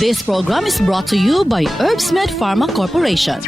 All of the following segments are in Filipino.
This program is brought to you by Herbsmed Pharma Corporation.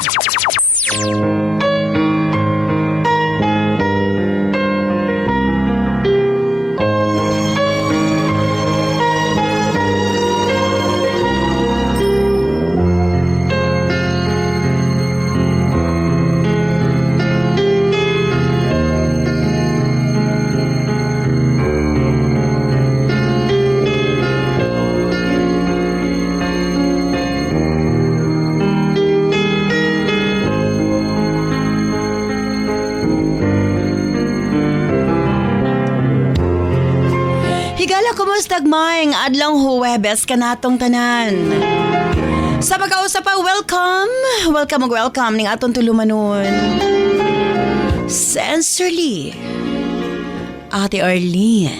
Kumusta gmayng adlang Huwebes kanatong tanan. Sa pagkausap pa, welcome ning atong tulumanon. Sensorly, Ate Arlene.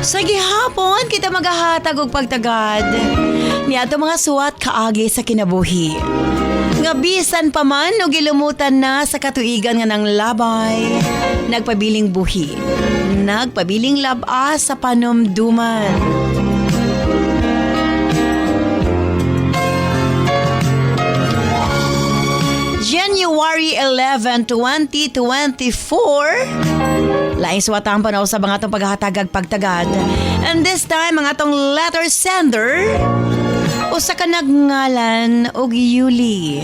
Sa gihapon, kita magahatag og pagtagad ni ato mga suwat kaagi sa kinabuhi. Nga bisan pa man o gilumutan na sa katuigan nga ng labay, nagpabiling buhi, nagpabiling labas sa panumduman. January 11, 2024, laing suwatang panaw sa mga itong paghahatagag pagtagad. And this time, mga itong letter sender, o sa kanagngalan og Yuli.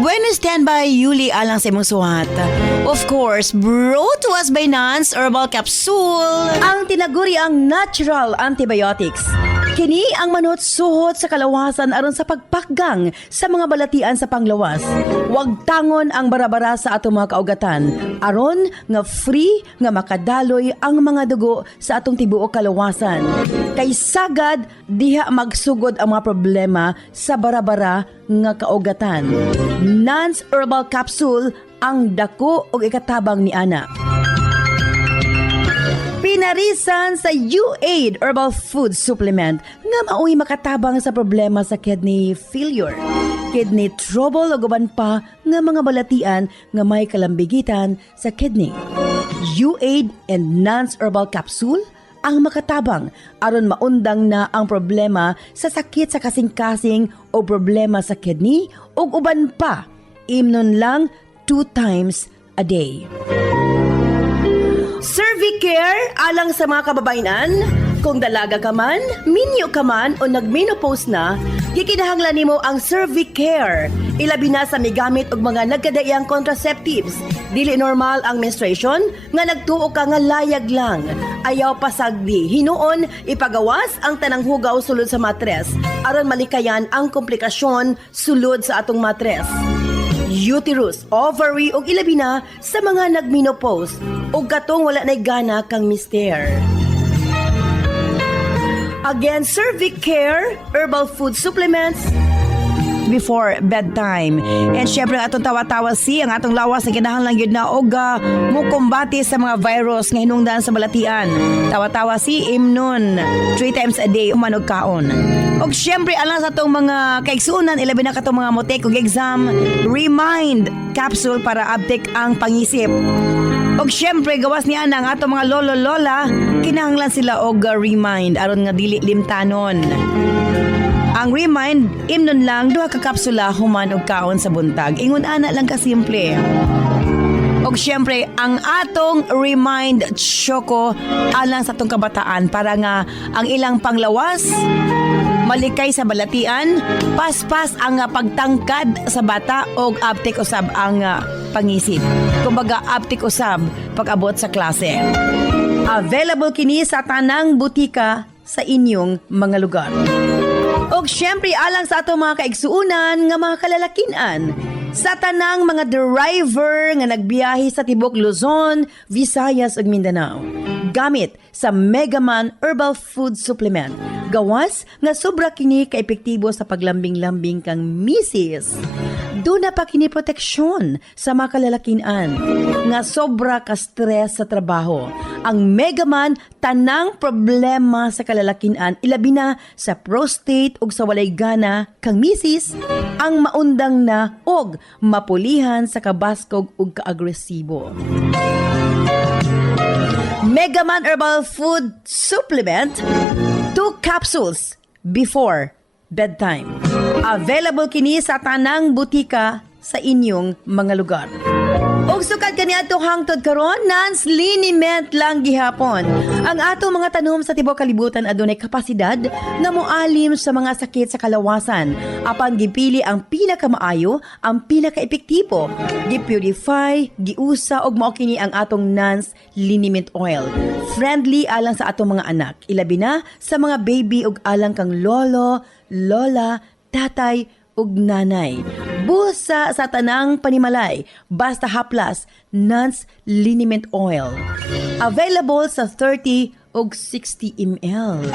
Buenos standby Yuli alang sa imong suhat. Of course, brought to us by Nance Herbal Capsule, ang tinaguri ang natural antibiotics. Kini ang manot suhot sa kalawasan aron sa pagpakgang sa mga balatian sa panglawas. Huwag tangon ang barabara sa atong mga kaugatan aron nga free nga makadaloy ang mga dugo sa atong tibuok kalawasan. Kay sagad diha magsugod ang mga problema sa barabara nga kaugatan. Nance Herbal Capsule ang dako og ikatabang ni ana. Pinarisan sa U-Aid Herbal Food Supplement nga mao'y makatabang sa problema sa kidney failure, kidney trouble o guban pa nga mga balatian nga may kalambigitan sa kidney. U-Aid and Nance Herbal Capsule ang makatabang aron maundang na ang problema sa sakit sa kasing-kasing o problema sa kidney o uban pa. Imnon lang 2 times a day. Cervicare alang sa mga kababainan. Kung dalaga ka man, minyo ka man o nagmenopause na, gikinahanglan nimo ang Cervicare. Ilabi na sa migamit og mga nagkadaiyang contraceptives. Dili normal ang menstruation nga nagtuo ka nga layag lang. Ayaw pasagdi. Hinuon ipagawas ang tanang hugaw sulod sa matres aron malikayan ang komplikasyon sulod sa atong matres. Uterus, ovary ug ilabi na sa mga nagmenopause ug katong wala nay gana kang mister. Again, Cervicare Herbal Food Supplements before bedtime. And syempre atong tawa-tawa ang atong lawas na kinahanglan gyud na og mukumbati sa mga virus nga hinungdan sa balatian. Tawa-tawa imnon 3 times a day umanog kaon. Og syempre alang sa atong mga kaigsuonan ilabi na katong mga motek og exam, Remind capsule para uptake ang pangisip. Og syempre gawas niya ang atong mga lolo-lola, kinahanglan sila og Remind aron nga dili limtanon. Ang Remind, imnon lang 2 ka kapsula human og kaon sa buntag. Ingon ana lang ka simple. Og syempre, ang atong Remind Choco alang sa atong kabataan para nga ang ilang panglawas malikay sa balatian, paspas ang pagtangkad sa bata og uptake usab ang pangisip. Kumbaga uptake usab pag-abot sa klase. Available kini sa tanang butika sa inyong mga lugar. Og syempre alang sa atong mga kaigsuunan nga mga kalalakinan, sa tanang mga driver nga nagbiyahe sa tibok Luzon, Visayas ug Mindanao. Gamit sa Megaman Herbal Food Supplement. Gawas nga sobra kini ka-epektibo sa paglambing-lambing kang misis. Doon na pa kini proteksyon sa mga kalalakinan nga sobra ka stress sa trabaho. Ang Megaman tanang problema sa kalalakinan ilabi na sa prostate ug sa walay gana kang misis ang maundang na og mapulihan sa kabaskog ug kaagresibo. Megaman Herbal Food Supplement 2 capsules before bedtime. Available kini sa tanang butika sa inyong mga lugar. Og sukad kaniadto hangtod karon Nance liniment lang gihapon. Ang ato mga tanom sa tibuok kalibutan adunay kapasidad nga moalim sa mga sakit sa kalawasan. Apan gipili ang pinakamaayo, ang pinakaepektibo. Gipurify, giusa og mao kini ang atong Nance liniment oil. Friendly alang sa atong mga anak, ilabi na sa mga baby ug alang kang lolo, lola, tatay ug nanay. Busa sa tanang panimalay, basta haplas, Nance liniment oil. Available sa 30 ug 60 ml.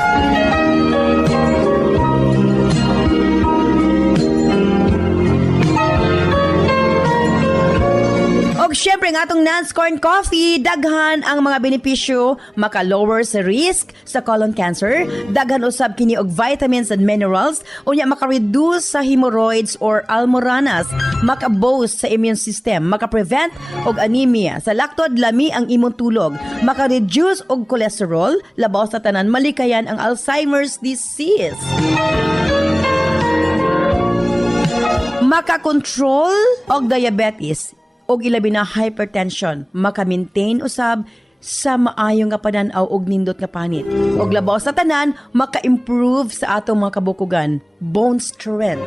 Og syempre ang atong Nance Corn Coffee, daghan ang mga benepisyo, maka-lower sa risk sa colon cancer, daghan usab kini og vitamins and minerals, unya maka-reduce sa hemorrhoids or almoranas, maka-boost sa immune system, maka-prevent og anemia, sa laktod lami ang imong tulog, maka-reduce og cholesterol, labaw sa tanan malikayan ang Alzheimer's disease. Maka-control og diabetes og ilabi na hypertension, maka-maintain usab sa maayo nga panan-aw og nindot nga panit. Og labaw sa tanan, maka-improve sa atong mga kabukugan, bone strength.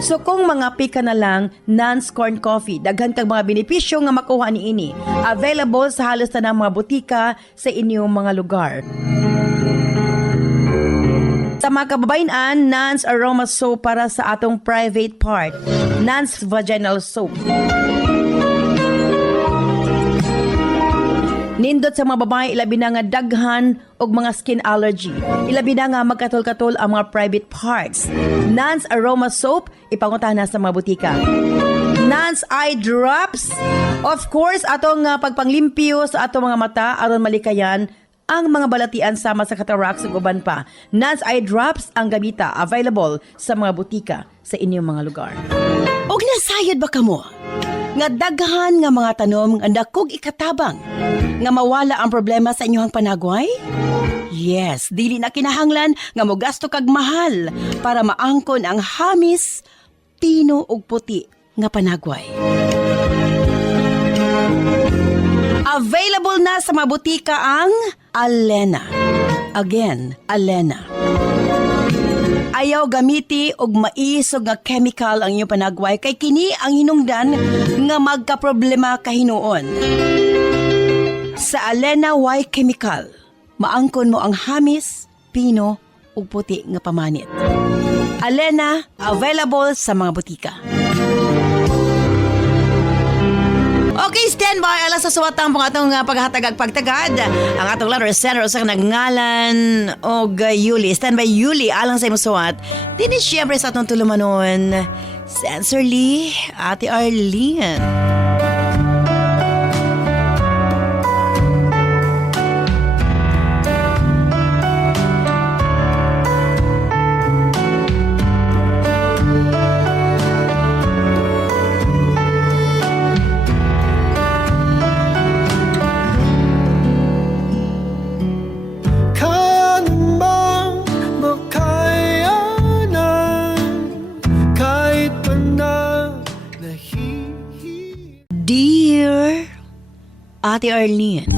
So kung mga pika na lang, Nance Corn Coffee, daghan kang mga benepisyo nga makuha niini. Available sa halos tanang mga butika sa inyong mga lugar. Sa mga kababayan, Nance Aroma Soap para sa atong private part. Nance Vaginal Soap. Nindot sa mga babae, ilabi na nga daghan og mga skin allergy. Ilabi na nga magkatol-katol ang mga private parts. Nance Aroma Soap, ipanguntahan na sa mga butika. Nance Eye Drops, of course, atong pagpanglimpyo sa atong mga mata aron malikayan ang mga balatian sama sa cataracts ug uban pa. Nance Eye Drops ang gamita, available sa mga butika sa inyong mga lugar. Og nasayod ba kamo? Nga daghan nga mga tanom nga dakog ikatabang nga mawala ang problema sa inyong panagway? Yes, dili na kinahanglan nga mogasto kag mahal para maangkon ang hamis, pino ug puti nga panagway. Available na sa mga butika ang Alena. Again, Alena. Ayaw gamiti og maisog nga chemical ang inyong panagway kay kini ang hinungdan nga magkaproblema kahinuon. Sa Alena Y Chemical, maangkon mo ang hamis, pino ug puti nga pamanit. Alena, available sa mga butika. Okay, stand by. Alas sa suwatang pang atong paghatagag pagtagad. Ang atong letter center sa nagngalan og Yuli. Stand by Yuli. Alang sa imong suwat. Dini siyempre sa atong tulumanon. Sensor Lee, Ate Arlene. Dear Ate Arlene,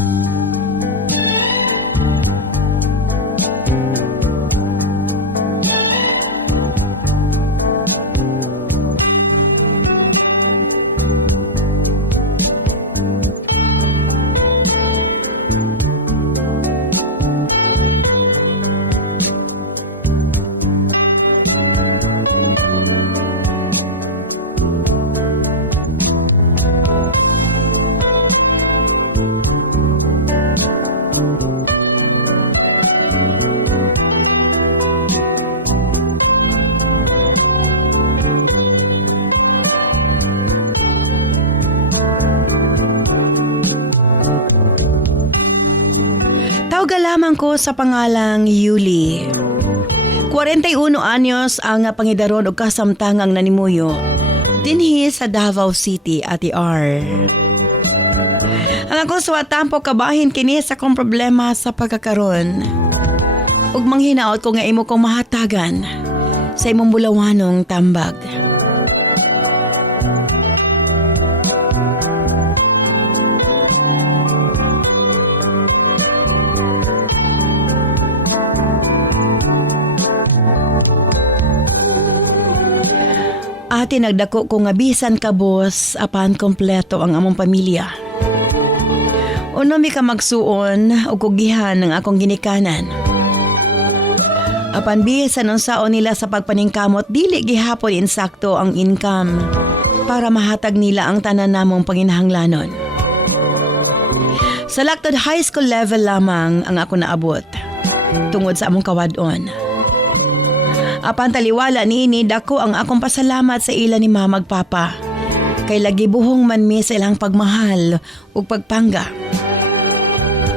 Uga lamang ko sa pangalang Yuli. 41 anyos ang pangidaron o kasamtangang nanimuyo dinhi sa Davao City, Ate R. Ang akong suwatampo kabahin kini sa kong problema sa pagkakaroon. Ug manghinaot ko nga imo kong mahatagan sa imong bulawanong tambag. Ate, nagdako ko nga bisan ka boss apan kompleto ang among pamilya. Uno mi ka magsuon o kugihan ng akong ginikanan. Apan bisan unsaon nila sa pagpaningkamot dili gihapon insakto ang income para mahatag nila ang tanan namong panginahanglanon. Sa laktod high school level lamang ang ako naabot tungod sa among kawadon. Apan taliwala niini dako ang akong pasalamat sa ila ni Mama ug Papa. Kay lagi buhong man mi sa ilang pagmahal ug pagpangga.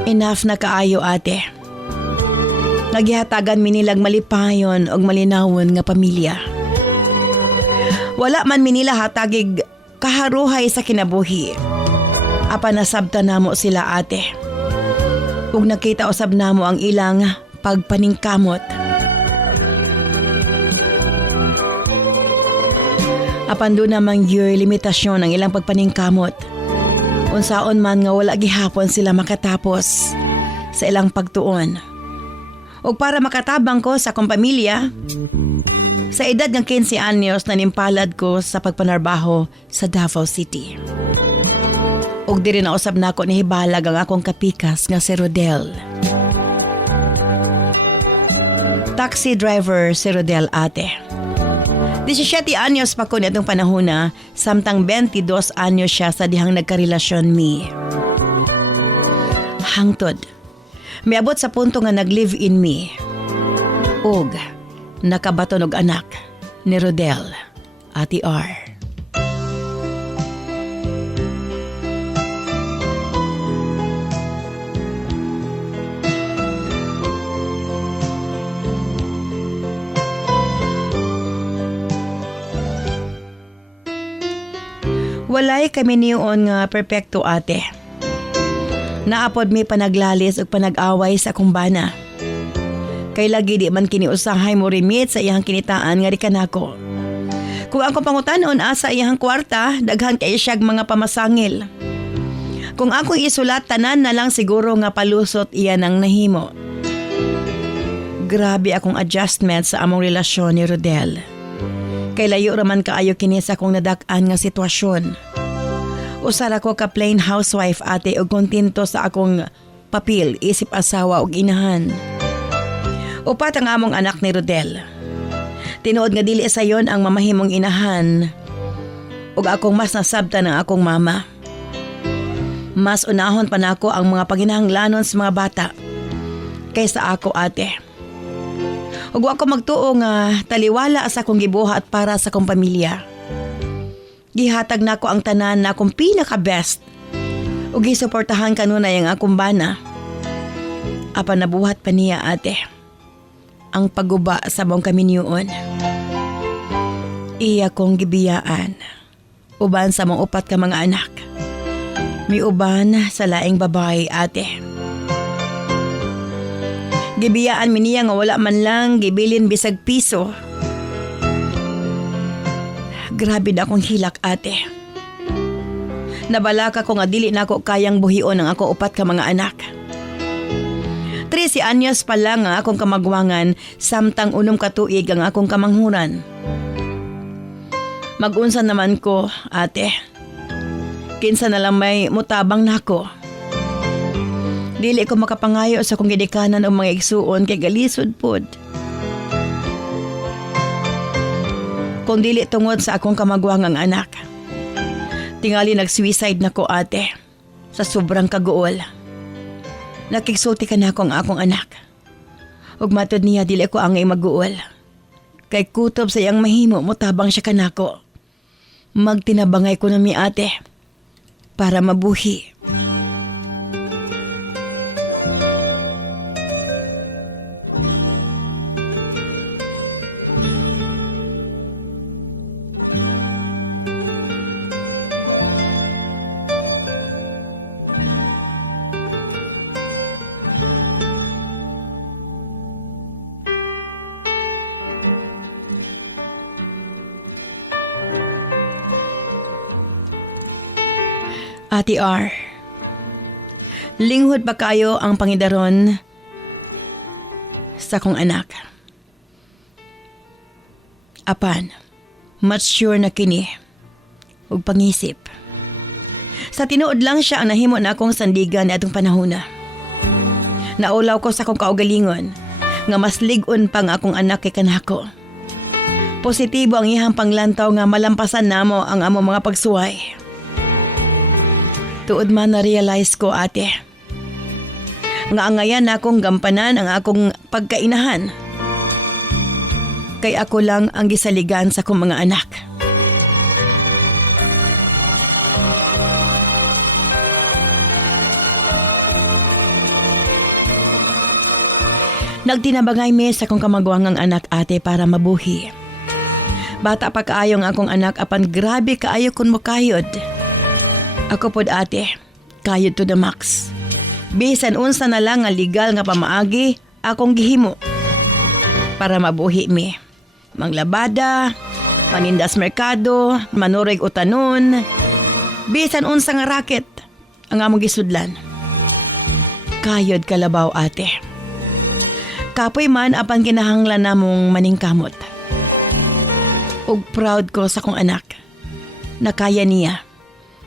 Enough na kaayo, ate. Nagihatagan mi nilag malipayon ug malinawon nga pamilya. Wala man mi nila hatagig kaharuhay sa kinabuhi. Apan nasabta namo sila, ate. Ug nakita usab namo ang ilang pagpaningkamot. Apan doon namang year limitasyon ang ilang pagpaningkamot. Unsaon man nga wala gihapon sila makatapos sa ilang pagtuon. O para makatabang ko sa akong pamilya, sa edad ng 15 anyos nanimpalad ko sa pagpanarbaho sa Davao City. Og diri na usab nako ni hibalag ang akong kapikas nga si Rodel. Taxi driver si Rodel, ate. 17 anyos pa ko nitong panahon na, samtang 22 anyos siya sa dihang nagkarelasyon mi. Hangtod, miabot sa punto nga nag-live-in mi. Ug, nakabaton og anak ni Rodel, Ate R. Walay kami niyon nga perpekto, ate. Naapod mi panaglalis ug panag-away sa akong bana. Kay lagi di man kini usahay mo remit sa iyang kinitaan nga rikanako. Kung ako pangutanon asa iyang kwarta, daghan kay siyag mga pamasangil. Kung ako isulat, tanan na lang siguro nga palusot iya nang nahimo. Grabe akong adjustment sa among relasyon ni Rodel. Kay layo raman kaayo kini sa akong nadak-an nga sitwasyon. Usara ko ka plain housewife, ate, ug kontento sa akong papil, isip asawa ug inahan. Upat ang among anak ni Rodel. Tinuod nga dili sayon ang mamahimong inahan ug akong mas nasabta ng akong mama. Mas unahon pa nako ang mga paginahanglanon sa mga bata kaysa ako, ate. Ug ako magtuo nga taliwala sa akong gibuhat para sa akong pamilya. Gihatag nako ang tanan na akong pinaka-best ug gisuportahan kanunay ang akong bana. Apan nabuhat pa niya, ate, ang pagguba sa mong kami niyon. Iya kong gibiyaan uban sa mong upat ka mga anak. Mi uban sa laing babae, ate. Gibiyaan mi niya nga wala man lang gibilin bisag piso. Grabe na akong hilak, ate. Nabalaka ko nga dili na ako kayang buhion ang ako upat ka mga anak. 13 anyos pa lang ang akong kamagwangan, samtang 6 katuig ang akong kamanghuran. Mag-unsa naman ko, ate. Kinsa na lang may mutabang nako. Dili ko makapangayo sa kong gidikanan o mga igsuon kay galisod pod. Kung dili tungod sa akong kamagwangang anak. Tingali nag-suicide na ko, ate, sa sobrang kaguol. Nakigsulti ka na akong anak. Ug matod niya dili ko angay mag-uol. Kay kutob sa iyang mahimo mutabang siya kanako. Magtinabangay ko na mi, ate, para mabuhi. Ate R, linghod pa kayo ang pangidaron sa kong anak. Apan, mature na kini ug pangisip. Sa tinuod lang siya ang nahimo na akong sandigan atong panahona. Naulaw ko sa akong kaugalingon nga mas lig-on pang akong anak kay kanako. Positibo ang iyang panglantaw nga malampasan namo ang among mga pagsuway. Tuod man na-realize ko, ate, nga angayan akong gampanan ang akong pagkainahan. Kay ako lang ang gisaligan sa akong mga anak. Nagtinabangay mi sa akong kamagwangang anak, ate, para mabuhi. Bata pa kaayo ang akong anak, apan grabe kaayo kun mo kayod. Ako pod, ate, kayod to the max. Bisan unsa na lang nga legal nga pamaagi akong gihimo para mabuhi mi. Manglabada, manindas merkado, manureg utanon, bisan unsa nga racket ang among gisudlan. Kayod kalabaw, ate. Kapoy man apan kinahanglan namong maningkamot. Ug proud ko sa kong anak na kaya niya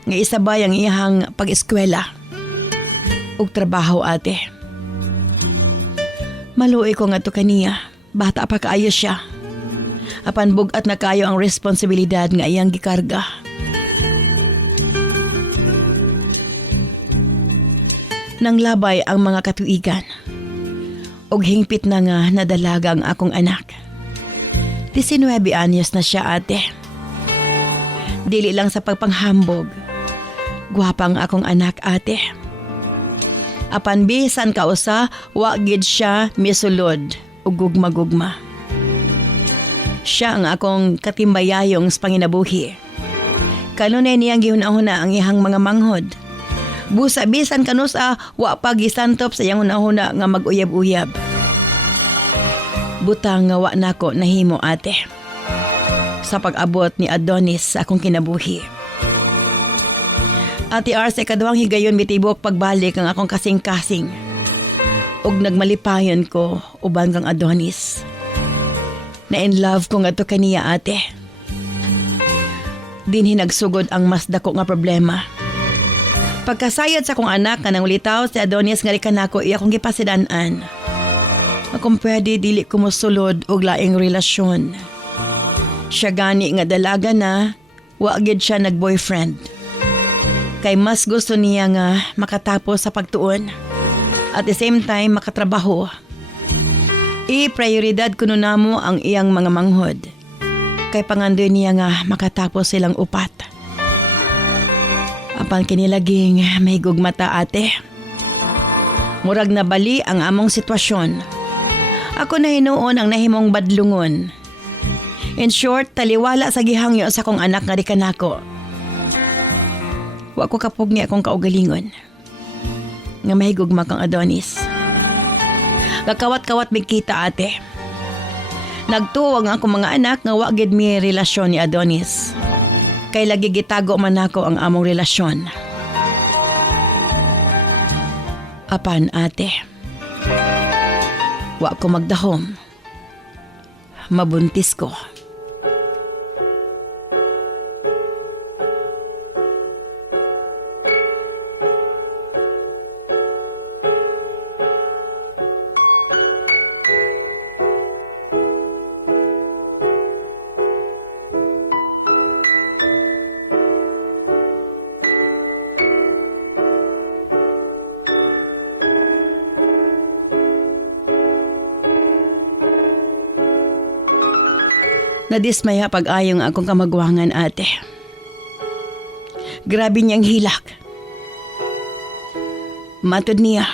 nga isabay ang iyang pag-eskwela ug trabaho, ate. Maluoy ko nga to kaniya, bata pa kaayo siya. Apan bugat na kayo ang responsibilidad nga iyang gikarga. Nang labay ang mga katuigan, ug hingpit na nga nadalaga ang akong anak. 19 anyos na siya, ate. Dili lang sa pagpanghambog, gwapa ang akong anak, ate. Apan bisan kausa, wa gid siya misulod ug gugma-gugma. Siya ang akong katimbayayong sa panginabuhi. Kanunay niyang gihunahuna ang ihang mga manghod. Busa bisan kanusa, wa pa gisantop sa iyang hunahuna nga mag-uyab-uyab. Butang nga wa nako nahimo, ate, sa pag-abot ni Adonis sa akong kinabuhi. Ate R, sa ikaduhang higayon mitibok pagbalik ang akong kasing-kasing. Ug nagmalipayon ko uban kang Adonis. Na in love ko nga to kaniya, ate. Dinhi nagsugod ang mas dako nga problema. Pagkasayod sa kong anak nga nangulitaw si Adonis nga rikan ako iya kong gipasidanan. Akong pwede dili ko mosulod og laing relasyon. Siya gani nga dalaga na, wa gid siya nag-boyfriend. Kay mas gusto niya nga makatapos sa pagtuon. At the same time makatrabaho. I-prioridad kuno namo ang iyang mga manghod. Kay pangandoy niya nga makatapos silang upat. Apan kinilaging may gugmata, ate. Murag na bali ang among sitwasyon. Ako na hinuon ang nahimong badlungon. In short, taliwala sa gihangyo sa kong anak nga rikan ako. Wa ko kapugni akong kaugalingon. Nga may gugma kang Adonis. Kakawat-kawat bigkita, ate. Nagtuwag ang akong mga anak nga wa gid mi relasyon ni Adonis. Kay lagi gitago man ako ang among relasyon. Apan, ate, wa ko magdahom. Mabuntis ko. Nadismaya pag-ayong akong kamagwangan, ate. Grabe niyang hilak. Matod niya.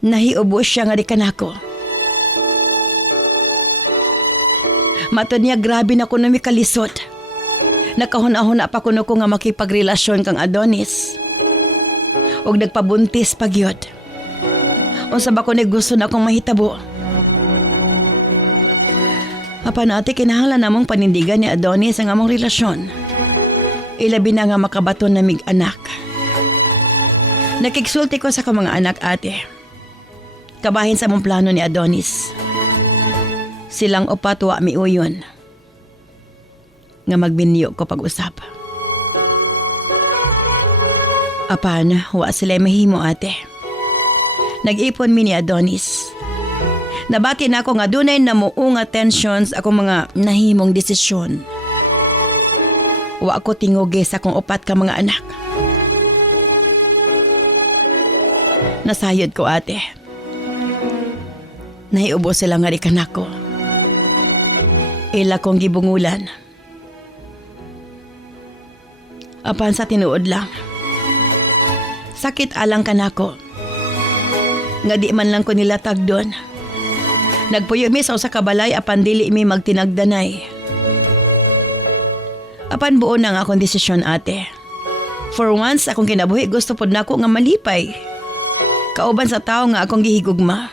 Nahiubos siya nga rikan ako. Matod niya grabe na ko na may kalisod. Nakahuna-huna pa kuno ko nga makipagrelasyon kang Adonis. Og nagpabuntis pagyod. Unsa ba ko ni gusto na akong mahitabo? Apan, ate, kinahanglan namong panindigan ni Adonis ang among relasyon. Ilabi na nga makabaton na mig anak. Nakiksulti ko sa akong mga anak ate. Kabahin sa mong plano ni Adonis. Silang upat wa miuyon. Nga magbinyo ko pag-usap. Apan, wa sila mahimo ate. Nag-ipon mi ni Adonis. Nabati na ako nga dunay namuong attentions akong mga nahimong desisyon. Wa ako tingugi sa akong upat ka mga anak. Nasayod ko ate. Nahiubo sila nga rin kanako. Ila kong gibungulan. Apan sa tinuod lang. Sakit alang kanako. Nga di man lang ko nilatag doon. Nagpuyo mi sa usa ka balay apan dili mi magtinagdanay. Apan buo na nga akong desisyon ate. For once akong kinabuhi gusto pod nako nga malipay. Kauban sa tao nga akong gihigugma.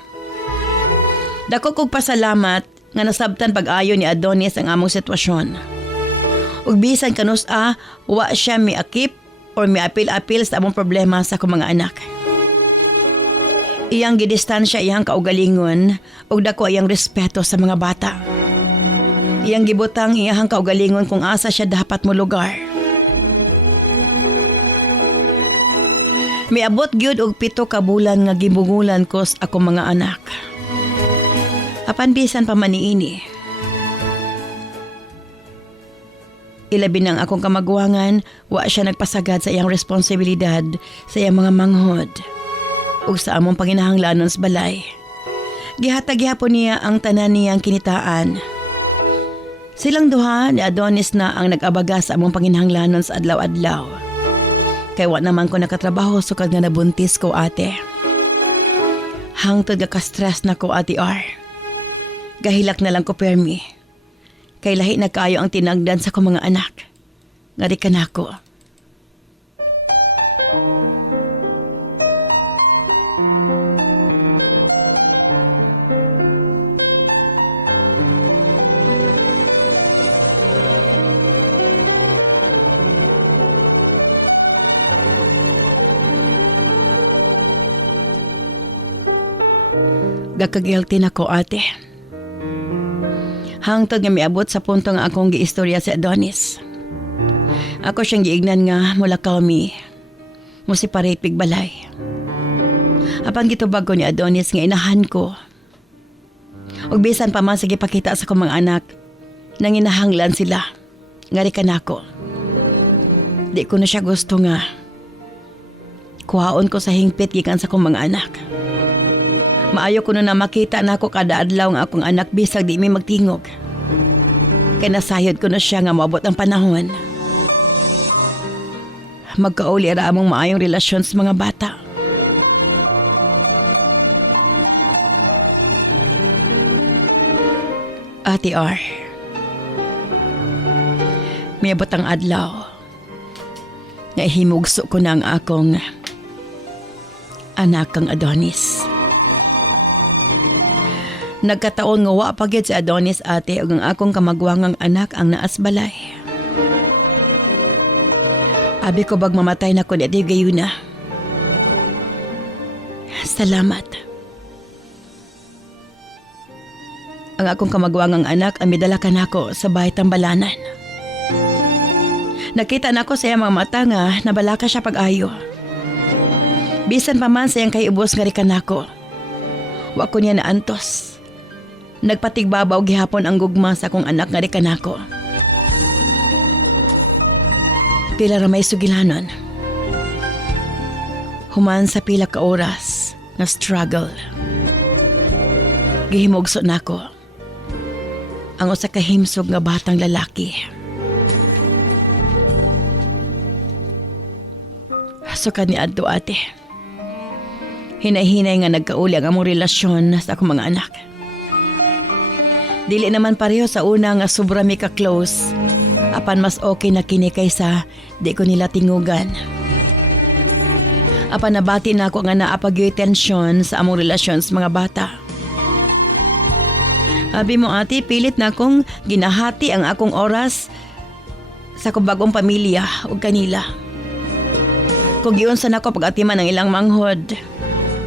Dako kog pasalamat nga nasabtan pag-ayo ni Adonis ang among sitwasyon. Ug bisan kanus-a, wa siya miakip or miapil-apil sa among problema sa akong mga anak. Iyang gidistansya iyang kaugalingon ug dako iyang respeto sa mga bata. Iyang gibutang iyang kaugalingon kung asa siya dapat mo lugar. Miabot gyud og 7 ka bulan nga gibungulan ko sa akong mga anak. Apan bisan pa man niini. Ilabi ng akong kamagwangan, wa siya nagpasagad sa iyang responsibilidad sa iyang mga manghod ug sa among panginahanglanon sa balay. Gihatag gihapon niya ang tanan niyang kinitaan. Silang duha ni Adonis na ang nag-abaga sa among panginahanglanon sa adlaw-adlaw. Kay wa naman ko nakatrabaho sukad nga nabuntis ko ate. Hangtod nga ka-stress na ko ate R. Gahilak na lang ko permi. Kay lahi na kaayo ang tinagdan sa kong mga anak. Nga di ka na ako. Gakagilty na ko ate. Hangtod nga miabot sa punto nga akong giistorya si Adonis. Ako siyang giignan nga mula kami. Musiparate pig balay. Apan gitubag ko ni Adonis nga inahan ko. Ug bisan pa man sige pakita sa kong mga anak nang inahanglan sila. Ngari ka na ako. Di ko na siya gusto nga. Kuhaon ko sa hingpit gikan sa kong mga anak. Maayo ko na makita na ako kada adlaw nga akong anak bisag di mi magtingog. Kaya nasayod ko na siya nga maabot ang panahon. Magkauli ra among maayong relasyon sa mga bata. Ate R, miabot ang adlaw nga ihimugso ko na ang akong anak kang Adonis. Nagkataon nga wa pagyud si Adonis ate ug ang akong kamagwangang anak ang naas balay. Abi ko bag mamatay na ko ni gayuna. Salamat. Ang akong kamagwangang anak ang midala ka nako sa bahay tambalanan. Nakita nako sa iyang mga mata nga nabalaka siya pag-ayo. Bisan pa man sa iyang kaiubos nga rikan nako. Wa ko niya naantos. Nagpatigbabaw gihapon ang gugma sa akong anak nga rikan nako. Pila ra may sugilanon. Human sa pila ka oras na struggle. Gihimugso nako ang usa ka himsog nga batang lalaki. Sukad ni adto ate. Hinay-hinay nga nagkauli ang among relasyon sa akong mga anak. Dili naman pareho sa una nga sobra mi ka close. Apan mas okay na kini kaysa di ko nila tingugan. Apan nabati na ako nga naapagyoy tensyon sa among relasyon sa mga bata. Abi mo ate, pilit na akong ginahati ang akong oras sa akong bagong pamilya o kanila. Kung giunsan ako pag-atiman ng ilang manghod,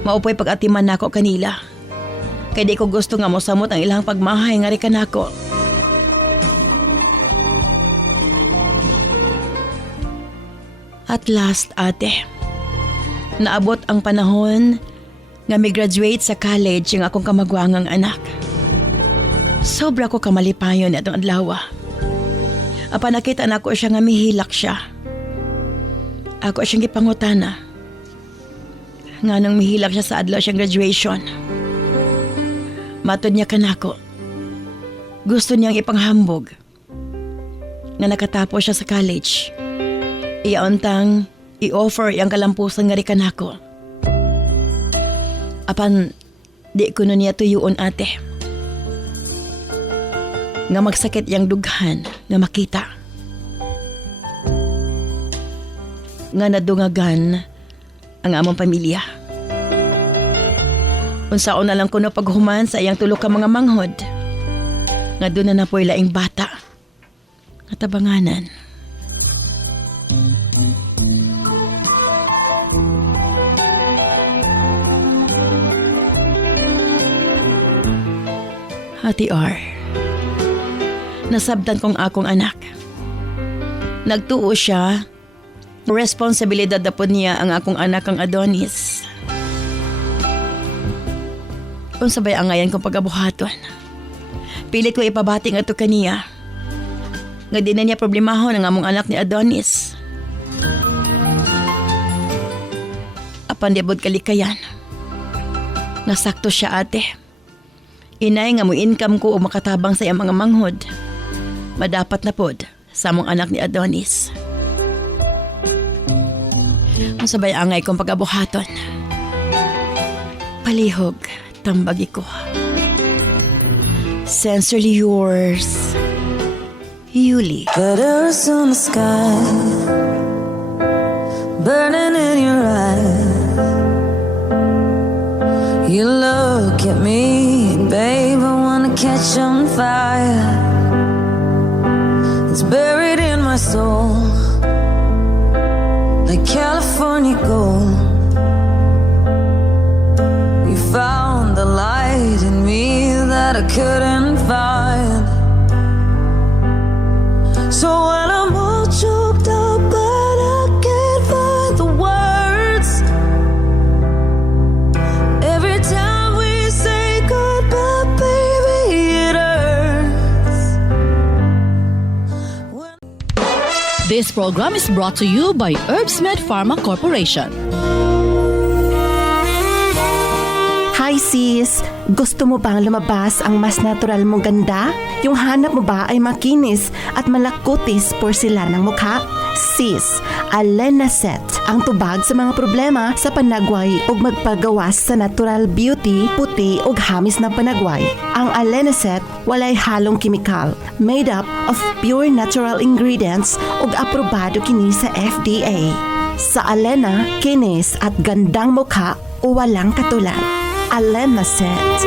maupoy pag-atiman nako kanila. Kaya di ko gusto nga mosamot ang ilang pagmahay nga rin kanako. At last, ate, naabot ang panahon nga may graduate sa college ang akong kamagwangang anak. Sobra ko kamalipayon atong adlaw. Apa nakita na ko siya nga mihilak siya. Ako siyang gipangutana. Nga nang mihilak siya sa adlaw siyang graduation. Matod niya kanako. Gusto niyang ipanghambog nga nakatapos siya sa college. Iauntang i-offer iyang kalampusan nga rin kanako. Apan, di ko nun niya tuyuon ate. Nga magsakit yang dughan nga makita. Nga nadungagan ang among pamilya. Unsaon na lang kuno paghuman sa iyang tulo ka mga manghod. Nga doon na napoy laing bata. Nga tabanganan. Ati R, nasabdan kong akong anak. Nagtuo siya, responsibilidad na po niya ang akong anak ang Adonis. Kung sabay angayan kong pagabuhaton, pilit ko ipabati nga ito kaniya. Nga di na niya problemahon ang among anak ni Adonis. Apan diabod kalikayan. Nasakto siya ate. Inay nga mo income ko o makatabang sa iyang mga manghod. Madapat na pod sa among anak ni Adonis. Ang sabay angay kong pagabuhaton. Palihog, tambagi ko. Sincerely yours, Yuli. Letters on the sky, burning in your eyes. You look at me, babe, I wanna catch on fire. It's buried in my soul, like California gold. You found the light in me that I couldn't find. So when I'm all choked up but I can't find the words, every time we say goodbye, baby, it hurts. This program is brought to you by Herbsmed Pharma Corporation. Hi sis! Gusto mo bang lumabas ang mas natural mong ganda? Yung hanap mo ba ay makinis at malakutis porselanang mukha? Sis, Alenaset ang tubag sa mga problema sa panagway ug magpagawas sa natural beauty, puti ug hamis na panagway. Ang Alenaset walay halong kimikal, made up of pure natural ingredients ug aprobado kini sa FDA. Sa Alena, kinis at gandang mukha o walang katulad. Alenaset.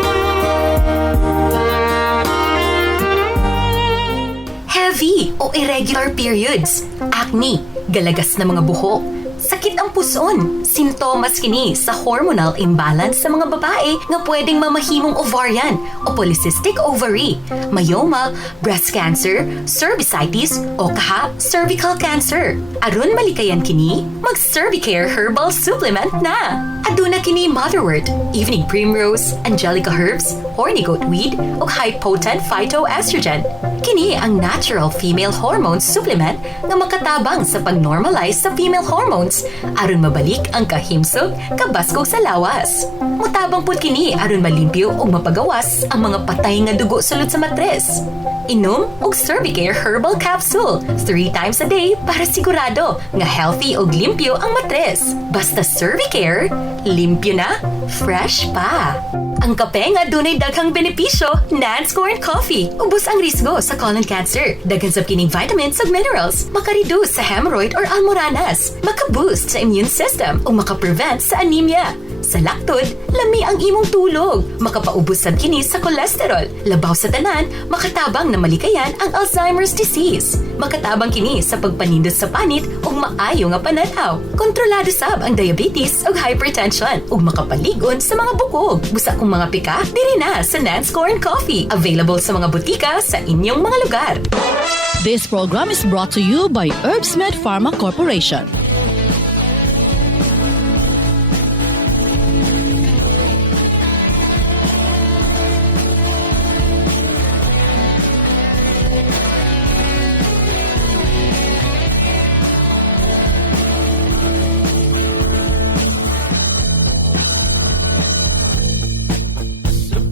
Heavy o irregular periods, acne, galagas na mga buhok, sakit ang puson, sintomas kini sa hormonal imbalance sa mga babae nga pwedeng mamahimong ovarian o polycystic ovary, myoma, breast cancer, cervicitis o kaha cervical cancer. Aron malikayan kini, mag-Cervicare Herbal Supplement na. Aduna kini motherwort, evening primrose, angelica herbs, horny goatweed o high-potent phytoestrogen. Kini ang natural female hormone supplement nga makatabang sa pag-normalize sa female hormones aron mabalik ang kahimsog kabasko sa lawas. Mutabang pud kini aron malimpyo ug mapagawas ang mga patay nga dugo sulod sa matres. Inom og Cervicare Herbal Capsule 3 times a day para sigurado nga healthy ug limpyo ang matres. Basta Cervicare, limpyo na, fresh pa. Ang kape nga dunay daghang benepisyo, non-scored coffee. Ubos ang risgo sa colon cancer. Daghan sab kining vitamins ug minerals. Maka-reduce sa hemorrhoid or almoranas. Maka-boost sa immune system ug maka-prevent sa anemia. Sa laktod, lami ang imong tulog. Makapaubos sad kini sa kolesterol. Labaw sa tanan, makatabang na malikayan ang Alzheimer's disease. Makatabang kini sa pagpanindot sa panit ug maayo nga pananaw. Kontrolado sab ang diabetes ug hypertension ug makapaligon sa mga bukog. Busa kong mga pika, diri na sa Nance Corn Coffee. Available sa mga butika sa inyong mga lugar. This program is brought to you by Herbsmed Pharma Corporation.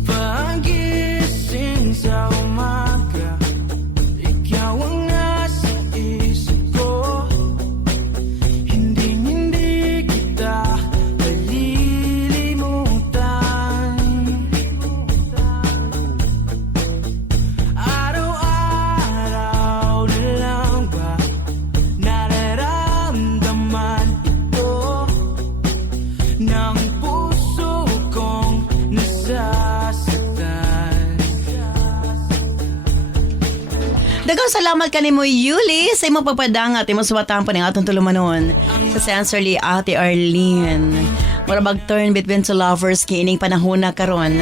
Pagising sa umaga, ikaw ang nasa isip ko. Hindi kita malilimutan. Araw-araw na lang ba nararamdaman ito ng puso kong nasasaktan? Daghang salamat kanimo Yuli sa imong pagpadangat imong suwatampo ning atong tulumanon sa Sensorly Ate Arlene. Mura turn between two lovers kay ining panahon na karon.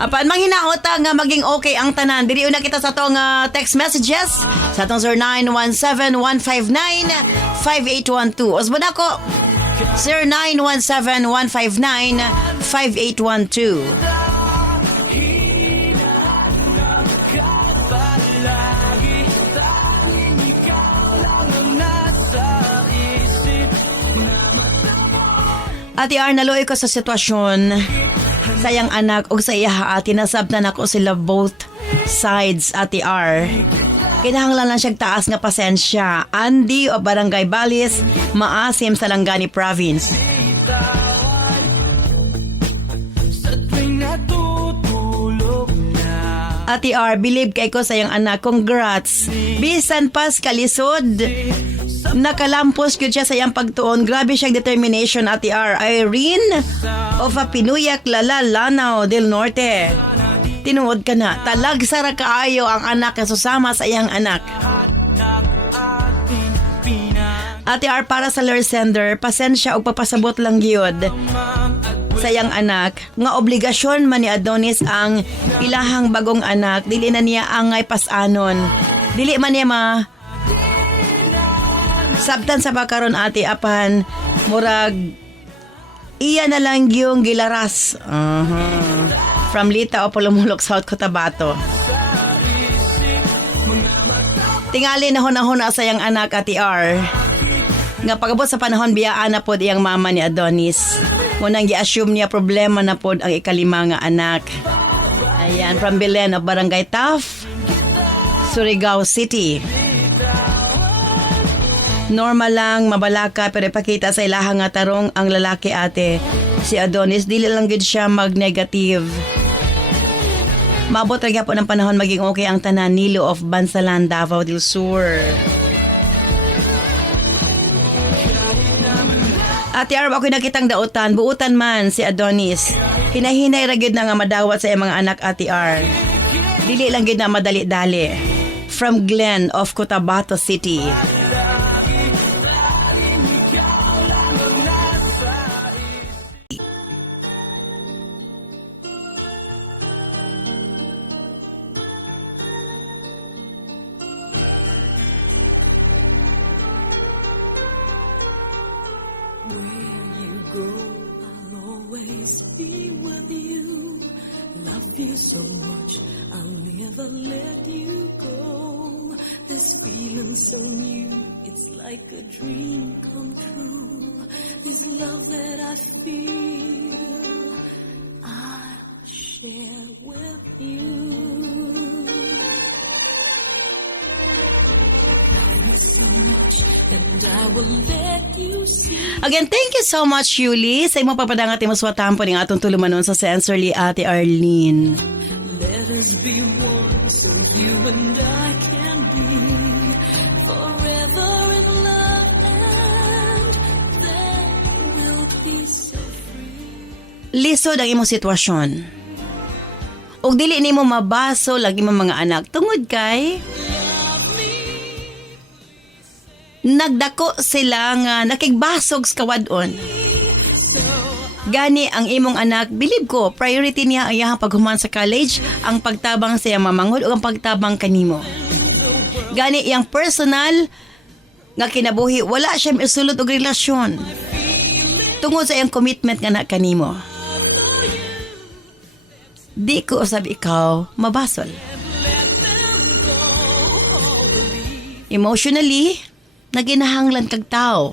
Apan manghinaota nga maging okay ang tanan. Diri una kita sa tong text messages sa atong 0917-159-5812. Usbo na ko 0917-159-5812. Ate R, naluoy ko sa sitwasyon sa iyang anak o sa iya ati nasabtan ako sila both sides, Ate R. Kinahanglan lang siyang taas nga pasensya. Andy o Barangay Balis, Maasim sa Langani Province. Sa tuwing natutulog na, Ate R, believe kay ko sa iyang anak. Congrats. Bisan pas kalisod. Nakalampos yun siya sa iyang pagtuon. Grabe siyang determination, Ate R. Irene of a Pinuyak, Lala, Lanao del Norte. Tinuod ka na. Talagsara kaayo ang anak na susama sa iyang anak. Ate R, para sa lure sender, pasensya o papasabot lang gyud sa iyang anak. Nga obligasyon man ni Adonis ang ilahang bagong anak. Dili na niya angay pasanon. Dili man niya sabtan sa pagkaron, ate, apan murag iya na lang yung gilaras. From Lita o Pulumulok, South Cotabato. Tingali na hunahuna sa iyang anak, Ate R. Nga pagabot sa panahon biyaan na pod iyang mama ni Adonis. Munang gi-assume niya problema na pod ang ikalima nga anak. Ayan, from Belen of Barangay Taf, Surigao City. Normal lang, mabalaka, pero ipakita sa ilahang nga tarong ang lalaki, ate. Si Adonis, dili lang gid siya mag-negative. Maabot rin po ng panahon maging okay ang tanan. Nilo of Bansalan, Davao del Sur. Ate Arb, ako'y nakitang dautan. Buutan man si Adonis. Hinahinay ra gid na nga madawat sa iyang mga anak, Ate R. Dili lang gid na madali-dali. From Glen of Cotabato City. Be with you, love you so much, I'll never let you go. This feeling so new, it's like a dream come true. This love that I feel, I'll share with you. Love me so much, and I will let you see. Again, thank you so much, Yuli, sa imong papadangat imong swatampo ning atong tulumanon sa Sensorly Ate Arlene. Let us be one so you and I can be forever in love, and then we'll be so free. lisod ang imong sitwasyon. Ug dili nimo mabaso lang imong mga anak tungod kay nagdako sila nga nakigbasog sa kawadon. Gani ang imong anak, bilib ko, priority niya ang iyang paghuman sa college, ang pagtabang sa iyang mamangod o ang pagtabang kanimo. Gani iyang personal nga kinabuhi, wala siya isulod og relasyon. Tungod sa iyang commitment nga na kanimo. Di ko usab ikaw mabasol. Emotionally, naginahanglan kag tao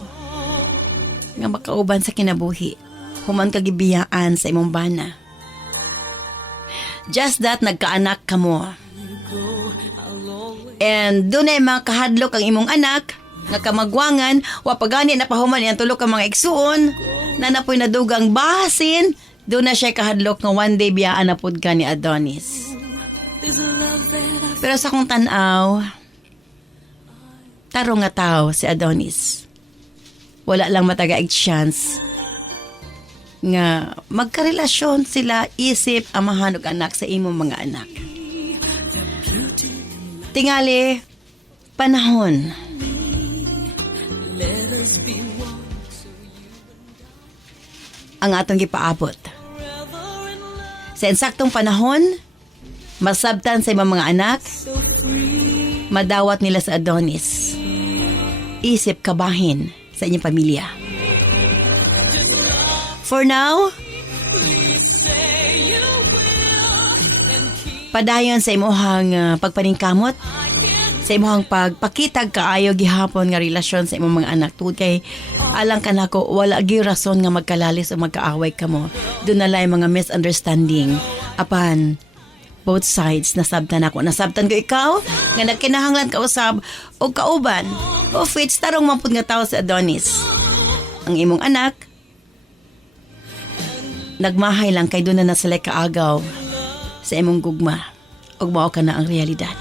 nga makauban sa kinabuhi. Human kagibiyaan sa imong bana. Just that nagkaanak ka mo. And doon ay mga kahadlok ang imong anak nga kamagwangan, wapagani na pahuman iyang tulo ka mga igsuon na napoy nadugang bahasin, doon na siya kahadlok nga one day biyaan na pud ka ni Adonis. Pero sa kong tanaw, tarong nga tao si Adonis. Wala lang matagaig chance nga magkarelasyon sila isip amahan og anak sa imong mga anak. Tingali, panahon. Ang atong gipaabot. Sa insaktong panahon, masabtan sa imong mga anak, madawat nila sa Adonis. Isip kabahin sa inyong pamilya. For now, padayon sa imuhang pagpaningkamot, sa imuhang pagpakitag kaayo gihapon nga relasyon sa imong mga anak. Tungod kay alang ka nako, wala gi rason nga magkalalis o magkaaway kamo. Doon na lang mga misunderstanding. Apan, both sides nasabtan ako. Nasabtan ko ikaw nga nagkinahanglan ka usab o kauban. Of which tarong mampud nga tao sa Adonis. Ang imong anak, nagmahay lang kay doon na sila kaagaw sa imong gugma. Ug mao ka na ang realidad.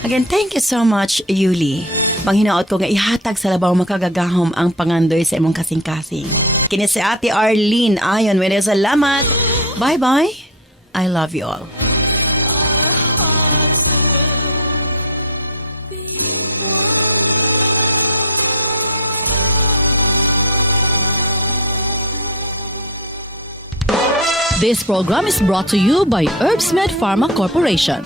Again, thank you so much, Yuli. Panghinaot ko nga ihatag sa labaw makagagahom ang pangandoy sa imong kasing-kasing. Kini si Ate Arlene ayon, wala salamat. Bye-bye. I love you all. This program is brought to you by Herbsmed Pharma Corporation.